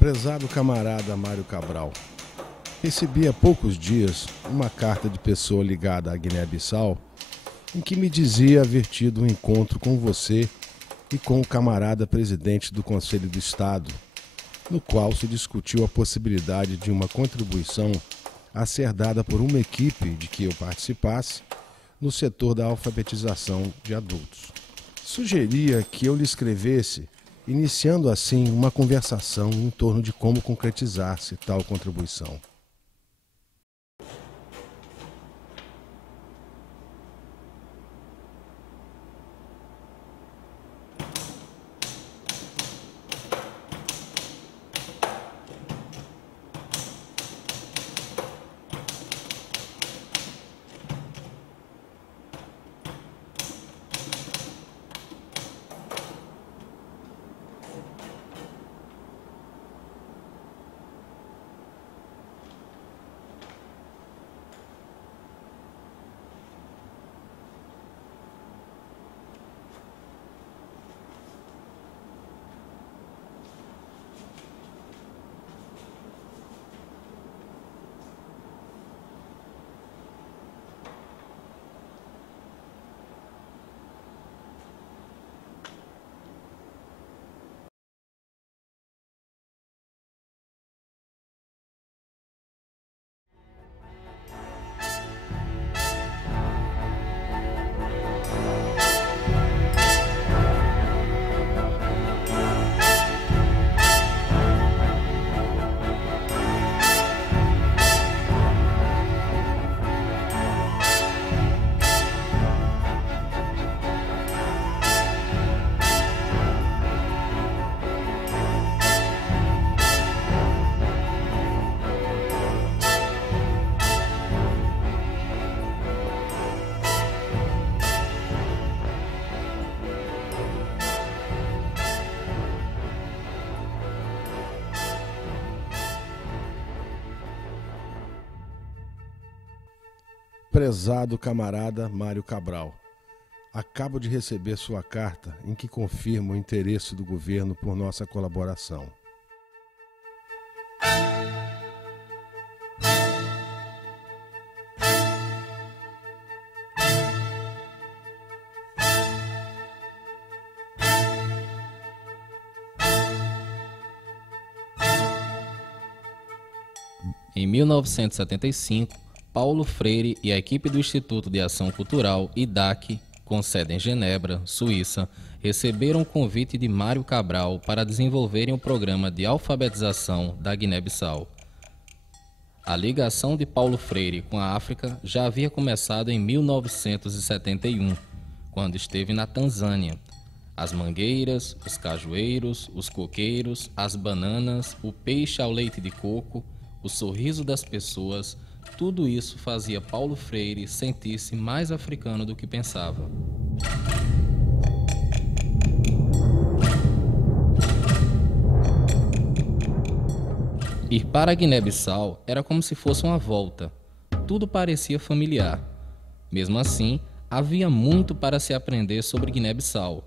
Prezado camarada Mário Cabral, recebi há poucos dias uma carta de pessoa ligada à Guiné-Bissau em que me dizia haver tido um encontro com você e com o camarada presidente do Conselho do Estado, no qual se discutiu a possibilidade de uma contribuição a ser dada por uma equipe de que eu participasse no setor da alfabetização de adultos. Sugeria que eu lhe escrevesse, iniciando assim uma conversação em torno de como concretizar-se tal contribuição. Prezado camarada Mário Cabral, acabo de receber sua carta em que confirma o interesse do governo por nossa colaboração. Em 1975, Paulo Freire e a equipe do Instituto de Ação Cultural, IDAC, com sede em Genebra, Suíça, receberam o convite de Mário Cabral para desenvolverem o programa de alfabetização da Guiné-Bissau. A ligação de Paulo Freire com a África já havia começado em 1971, quando esteve na Tanzânia. As mangueiras, os cajueiros, os coqueiros, as bananas, o peixe ao leite de coco, o sorriso das pessoas, tudo isso fazia Paulo Freire sentir-se mais africano do que pensava. Ir para a Guiné-Bissau era como se fosse uma volta. Tudo parecia familiar. Mesmo assim, havia muito para se aprender sobre Guiné-Bissau,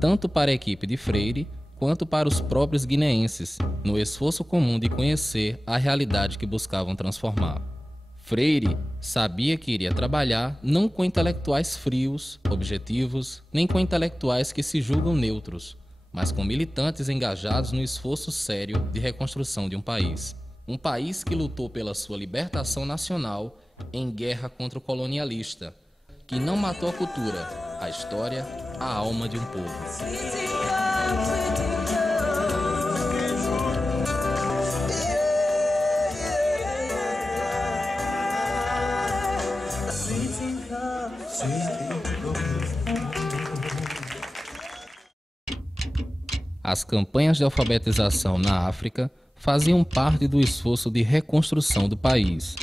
tanto para a equipe de Freire quanto para os próprios guineenses, no esforço comum de conhecer a realidade que buscavam transformar. Freire sabia que iria trabalhar não com intelectuais frios, objetivos, nem com intelectuais que se julgam neutros, mas com militantes engajados no esforço sério de reconstrução de um país. Um país que lutou pela sua libertação nacional em guerra contra o colonialista, que não matou a cultura, a história, a alma de um povo. As campanhas de alfabetização na África faziam parte do esforço de reconstrução do país.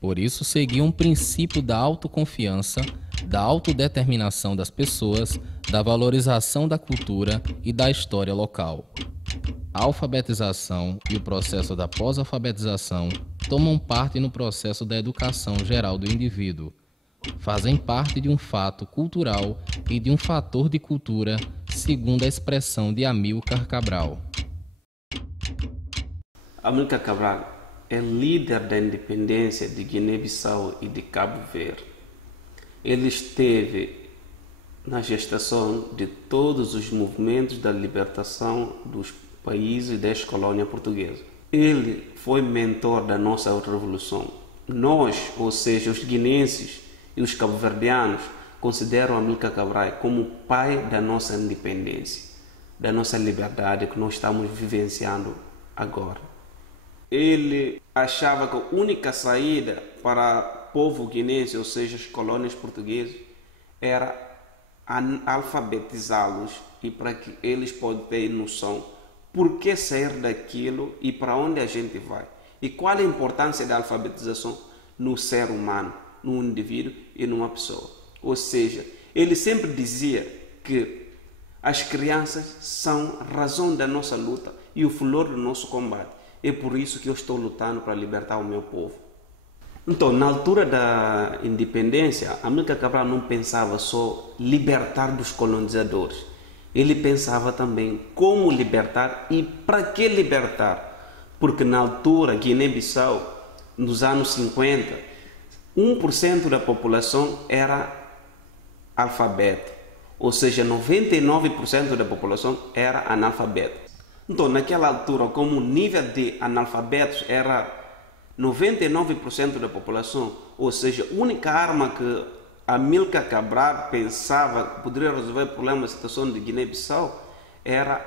Por isso, seguiam o princípio da autoconfiança, da autodeterminação das pessoas, da valorização da cultura e da história local. A alfabetização e o processo da pós-alfabetização tomam parte no processo da educação geral do indivíduo. Fazem parte de um fato cultural e de um fator de cultura, segundo a expressão de Amílcar Cabral. Amílcar Cabral é líder da independência de Guiné-Bissau e de Cabo Verde. Ele esteve na gestação de todos os movimentos da libertação dos países da ex-colônia portuguesa. Ele foi mentor da nossa revolução. Nós, ou seja, os guineenses e os cabo-verdianos, consideram Amílcar Cabral como o pai da nossa independência, da nossa liberdade que nós estamos vivenciando agora. Ele achava que a única saída para o povo guinense, ou seja, as colônias portuguesas, era alfabetizá-los e para que eles possam ter noção por que sair daquilo e para onde a gente vai. E qual a importância da alfabetização no ser humano, num indivíduo e numa pessoa. Ou seja, ele sempre dizia que as crianças são a razão da nossa luta e o flor do nosso combate. É por isso que eu estou lutando para libertar o meu povo. Então, na altura da independência, Amílcar Cabral não pensava só libertar dos colonizadores. Ele pensava também como libertar e para que libertar. Porque na altura, Guiné-Bissau, nos anos 50, 1% da população era alfabeto, ou seja, 99% da população era analfabeto. Então, naquela altura, como o nível de analfabetos era 99% da população, ou seja, a única arma que Amílcar Cabral pensava que poderia resolver o problema da situação de Guiné-Bissau era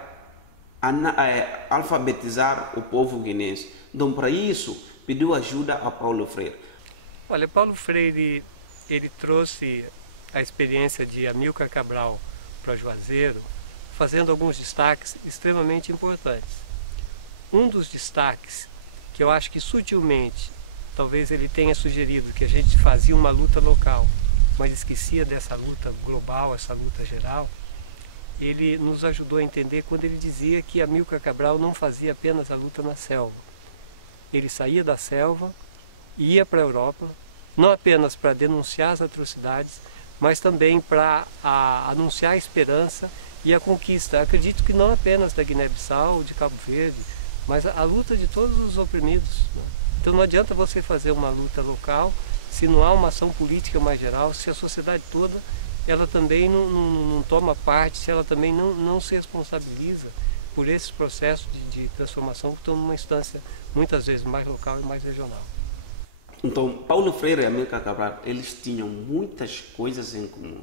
alfabetizar o povo guinense. Então, para isso, pediu ajuda a Paulo Freire. Olha, Paulo Freire, ele trouxe a experiência de Amílcar Cabral para Juazeiro, fazendo alguns destaques extremamente importantes. Um dos destaques, que eu acho que sutilmente, talvez ele tenha sugerido que a gente fazia uma luta local, mas esquecia dessa luta global, essa luta geral, ele nos ajudou a entender quando ele dizia que Amílcar Cabral não fazia apenas a luta na selva. Ele saía da selva, ia para a Europa, não apenas para denunciar as atrocidades, mas também para anunciar a esperança e a conquista. Acredito que não apenas da Guiné-Bissau, de Cabo Verde, mas a luta de todos os oprimidos. Então não adianta você fazer uma luta local se não há uma ação política mais geral, se a sociedade toda ela também não toma parte, se ela também não se responsabiliza por esses processos de transformação que estão numa instância muitas vezes mais local e mais regional. Então, Paulo Freire e Amílcar Cabral, eles tinham muitas coisas em comum,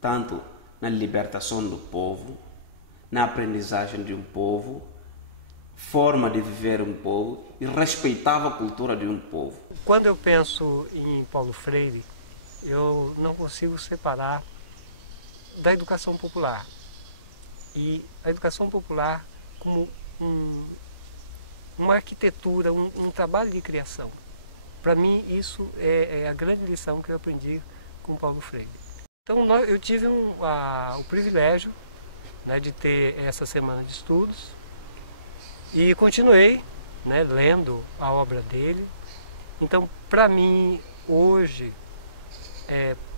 tanto na libertação do povo, na aprendizagem de um povo, forma de viver um povo e respeitava a cultura de um povo. Quando eu penso em Paulo Freire, eu não consigo separar da educação popular. E a educação popular como uma arquitetura, um trabalho de criação. Para mim, isso é a grande lição que eu aprendi com Paulo Freire. Então, eu tive o privilégio, né, de ter essa semana de estudos e continuei, né, lendo a obra dele. Então, para mim, hoje,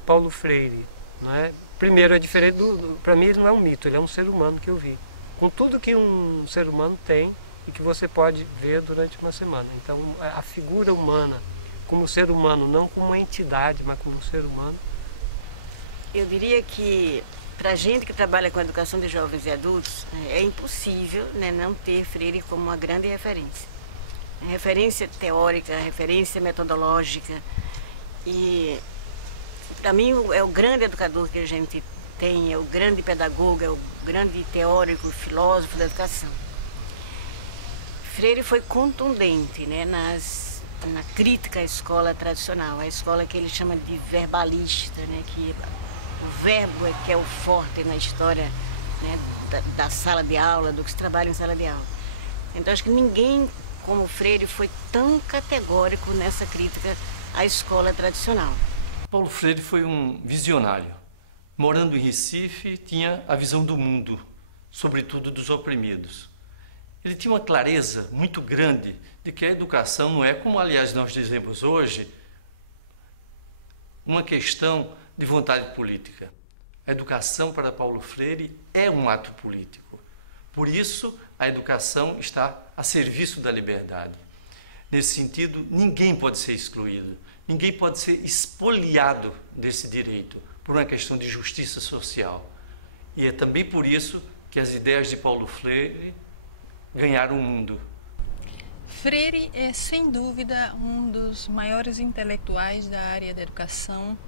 Paulo Freire, né, primeiro é diferente para mim ele não é um mito, ele é um ser humano que eu vi. Com tudo que um ser humano tem e que você pode ver durante uma semana. Então, a figura humana, como ser humano, não como uma entidade, mas como ser humano. Eu diria que, para a gente que trabalha com a educação de jovens e adultos, é impossível, né, não ter Freire como uma grande referência. Referência teórica, referência metodológica. E, para mim, é o grande educador que a gente tem, é o grande pedagogo, é o grande teórico, filósofo da educação. Freire foi contundente, né, na crítica à escola tradicional, a escola que ele chama de verbalista, né, que o verbo é que é o forte na história, né, da sala de aula, do que se trabalha em sala de aula. Então acho que ninguém como Freire foi tão categórico nessa crítica à escola tradicional. Paulo Freire foi um visionário. Morando em Recife, tinha a visão do mundo, sobretudo dos oprimidos. Ele tinha uma clareza muito grande de que a educação não é, como aliás nós dizemos hoje, uma questão de vontade política. A educação para Paulo Freire é um ato político, Por isso, a educação está a serviço da liberdade. Nesse sentido, ninguém pode ser excluído, ninguém pode ser expoliado desse direito, por uma questão de justiça social. E é também por isso que as ideias de Paulo Freire ganharam o mundo. Freire é, sem dúvida, um dos maiores intelectuais da área da educação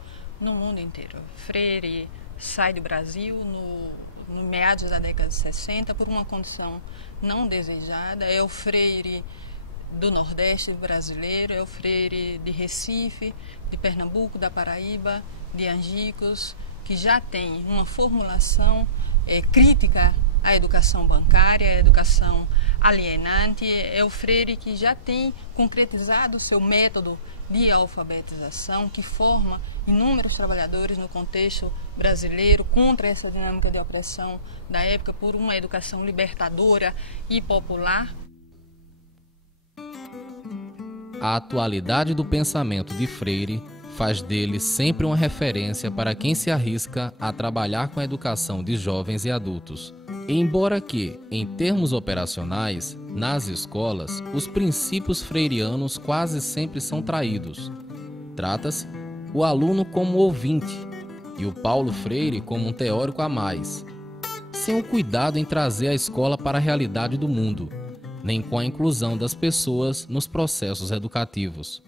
no mundo inteiro. Freire sai do Brasil no meados da década de 60 por uma condição não desejada. É o Freire do Nordeste brasileiro, é o Freire de Recife, de Pernambuco, da Paraíba, de Angicos, que já tem uma formulação crítica à educação bancária, à educação alienante. É o Freire que já tem concretizado o seu método de alfabetização, que forma inúmeros trabalhadores no contexto brasileiro contra essa dinâmica de opressão da época por uma educação libertadora e popular. A atualidade do pensamento de Freire faz dele sempre uma referência para quem se arrisca a trabalhar com a educação de jovens e adultos. Embora que, em termos operacionais, nas escolas, os princípios freirianos quase sempre são traídos. Trata-se o aluno como ouvinte e o Paulo Freire como um teórico a mais, sem o cuidado em trazer a escola para a realidade do mundo, nem com a inclusão das pessoas nos processos educativos.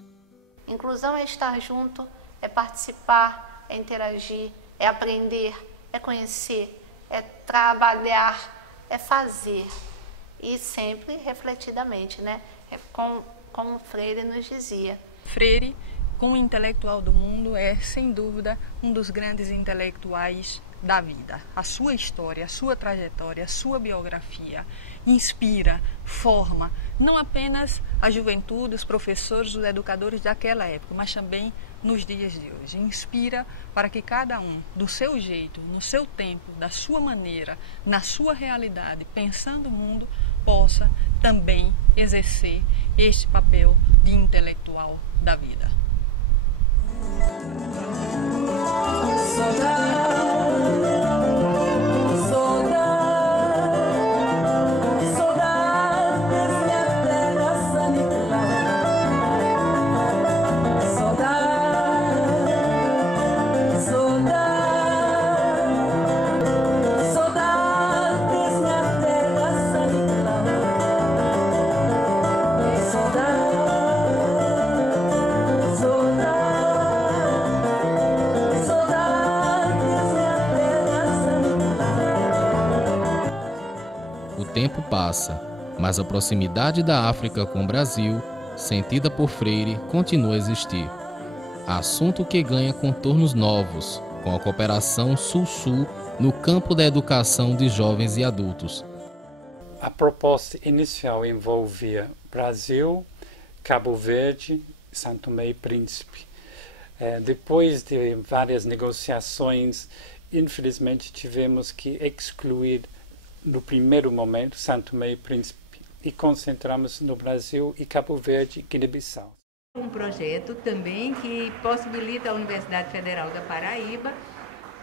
Inclusão é estar junto, é participar, é interagir, é aprender, é conhecer, é trabalhar, é fazer. E sempre refletidamente, né? Como Freire nos dizia. Freire, como intelectual do mundo, é, sem dúvida, um dos grandes intelectuais da vida. A sua história, a sua trajetória, a sua biografia inspira, forma, não apenas a juventude, os professores, os educadores daquela época, mas também nos dias de hoje. Inspira para que cada um, do seu jeito, no seu tempo, da sua maneira, na sua realidade, pensando o mundo, possa também exercer este papel de intelectual da vida. O tempo passa, mas a proximidade da África com o Brasil, sentida por Freire, continua a existir. Assunto que ganha contornos novos, com a cooperação Sul-Sul no campo da educação de jovens e adultos. A proposta inicial envolvia Brasil, Cabo Verde, São Tomé e Príncipe. Depois de várias negociações, infelizmente tivemos que excluir no primeiro momento São Tomé e Príncipe e concentramos no Brasil e Cabo Verde e Guiné-Bissau. Um projeto também que possibilita à Universidade Federal da Paraíba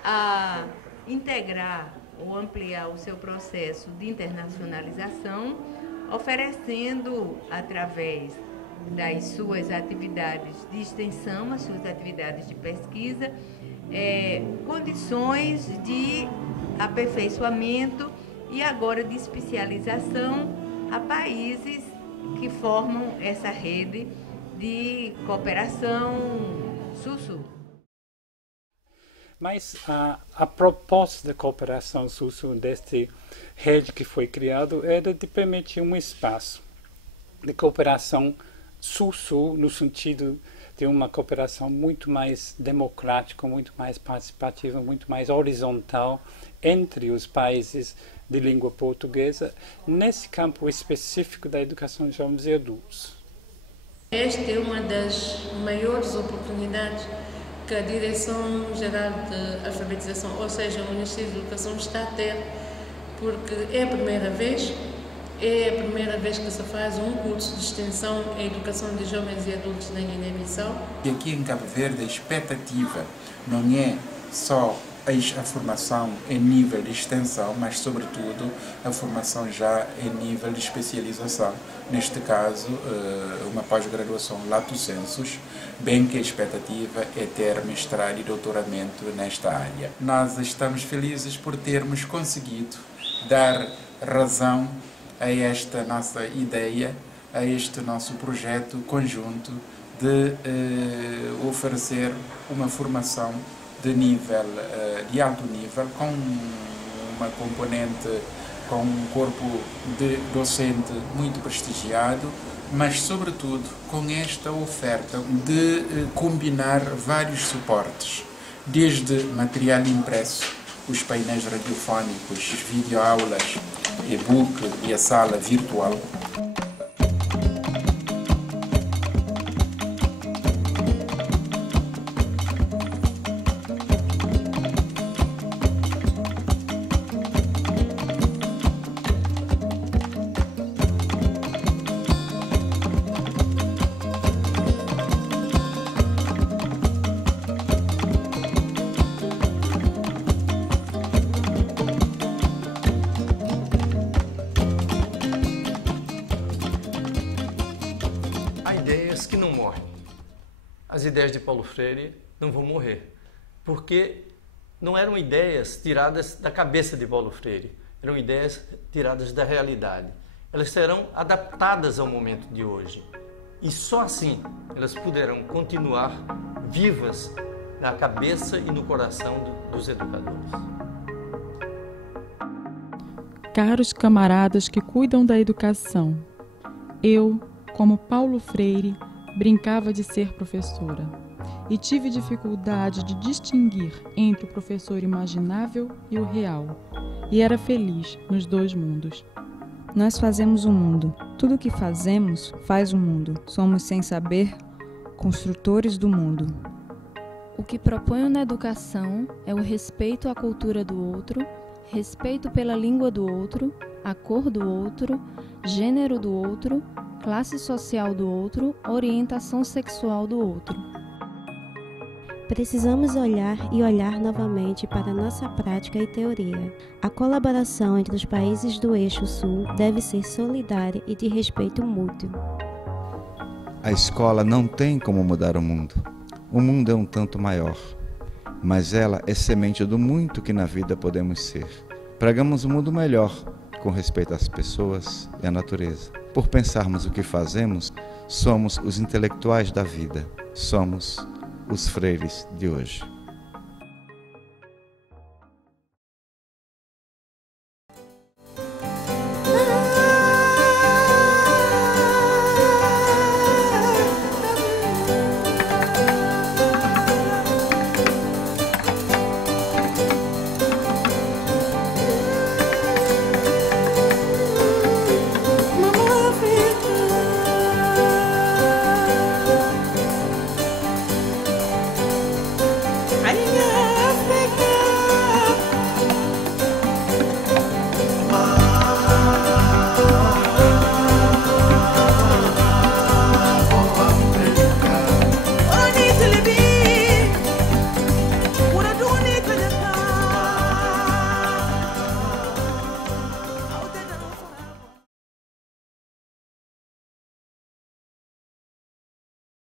a integrar ou ampliar o seu processo de internacionalização, oferecendo, através das suas atividades de extensão, as suas atividades de pesquisa, condições de aperfeiçoamento e agora de especialização a países que formam essa rede de cooperação Sul-Sul. Mas a proposta da cooperação Sul-Sul, desta rede que foi criada, era de permitir um espaço de cooperação Sul-Sul, no sentido de uma cooperação muito mais democrática, muito mais participativa, muito mais horizontal entre os países de língua portuguesa, nesse campo específico da educação de jovens e adultos. Esta é uma das maiores oportunidades que a Direção-Geral de Alfabetização, ou seja, o Ministério da Educação, está a ter, porque é a primeira vez que se faz um curso de extensão em educação de jovens e adultos na Guiné-Bissau. E aqui em Cabo Verde a expectativa não é só a formação em nível de extensão, mas sobretudo a formação já em nível de especialização. Neste caso, uma pós-graduação lato sensus, bem que a expectativa é ter mestrado e doutoramento nesta área. Nós estamos felizes por termos conseguido dar razão a esta nossa ideia, a este nosso projeto conjunto de oferecer uma formação de alto nível, com uma componente, com um corpo de docente muito prestigiado, mas sobretudo com esta oferta de combinar vários suportes, desde material impresso, os painéis radiofónicos, videoaulas, e-book e a sala virtual. As ideias de Paulo Freire não vão morrer, porque não eram ideias tiradas da cabeça de Paulo Freire, eram ideias tiradas da realidade. Elas serão adaptadas ao momento de hoje e só assim elas poderão continuar vivas na cabeça e no coração dos educadores. Caros camaradas que cuidam da educação, eu, como Paulo Freire, brincava de ser professora e tive dificuldade de distinguir entre o professor imaginável e o real, e era feliz nos dois mundos. Nós fazemos o mundo. Tudo o que fazemos faz o mundo. Somos, sem saber, construtores do mundo. O que proponho na educação é o respeito à cultura do outro, respeito pela língua do outro, a cor do outro, gênero do outro, classe social do outro, orientação sexual do outro. Precisamos olhar e olhar novamente para nossa prática e teoria. A colaboração entre os países do Eixo Sul deve ser solidária e de respeito mútuo. A escola não tem como mudar o mundo. O mundo é um tanto maior, mas ela é semente do muito que na vida podemos ser. Pregamos um mundo melhor, com respeito às pessoas e à natureza. Por pensarmos o que fazemos, somos os intelectuais da vida, somos os freires de hoje. Ai,